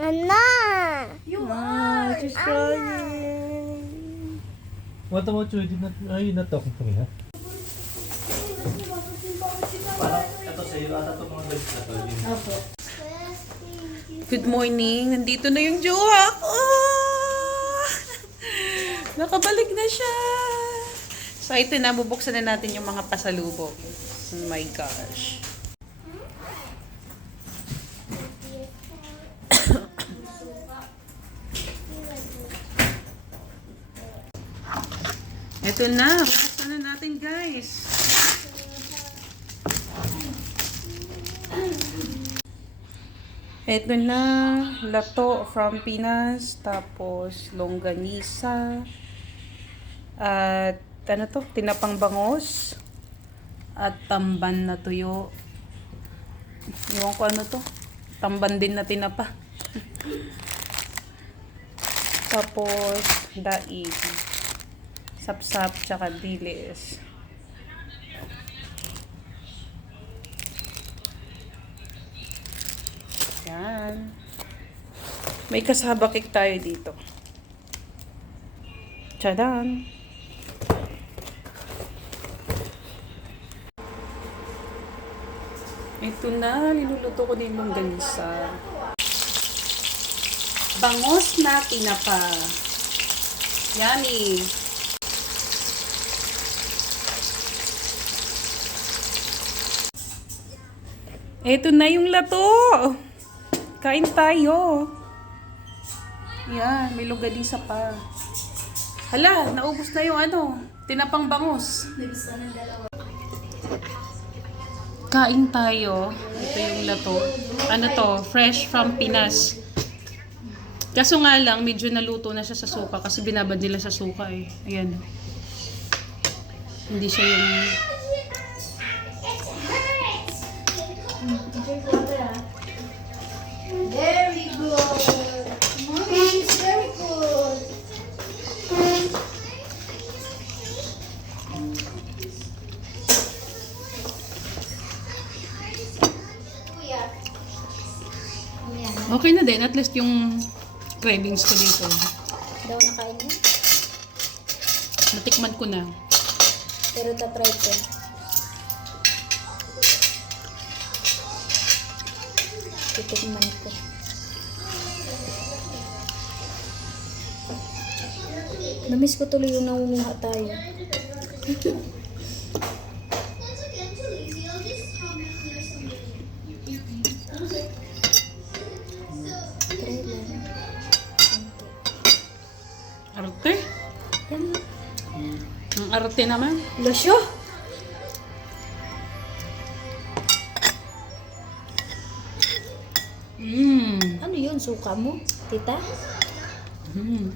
Anna! She's crying. What about you? Are you not talking to me, ha? Parang ito sa'yo, ata itong mga guys na to. Opo. Good morning. Nandito na yung jowa ko. Nakabalik na siya. So, ito na. Bubuksan na natin yung mga pasalubong. Oh my gosh. Ito na. Bubuksan na natin, guys. Ito na, lato from Pinas, tapos longganisa, at ano to, tinapang bangos, at tamban na tuyo. Iwan ko ano to, tamban din na tinapa. Tapos, daig, sapsap, tsaka dilis. Yan. May kasaba cake tayo dito. Tadaan! Ito na, niluluto ko din yung longganisa. Bangos na tinapa. Yummy! Ito na yung lato! Kain tayo. Yan, may longganisa pa. Hala, naubos na yung ano, tinapang bangus. Kain tayo. Ito yung lato. Ano to, fresh from Pinas. Kaso nga lang, medyo naluto na siya sa suka kasi binabad nila sa suka eh. Ayan. Hindi siya yung... Very good. Mommy, it's very good. Okay na din, at least yung cravings ko dito. Daw nakain mo? Natikman ko na. Pero tatry ko. Titikman ko. Namiss ko tuloy yung nangunguha tayo. Try lang. Arte? Yan. Ang arte naman. Losyo! Mmm. Ano yun? Suka mo? Tita? Mm.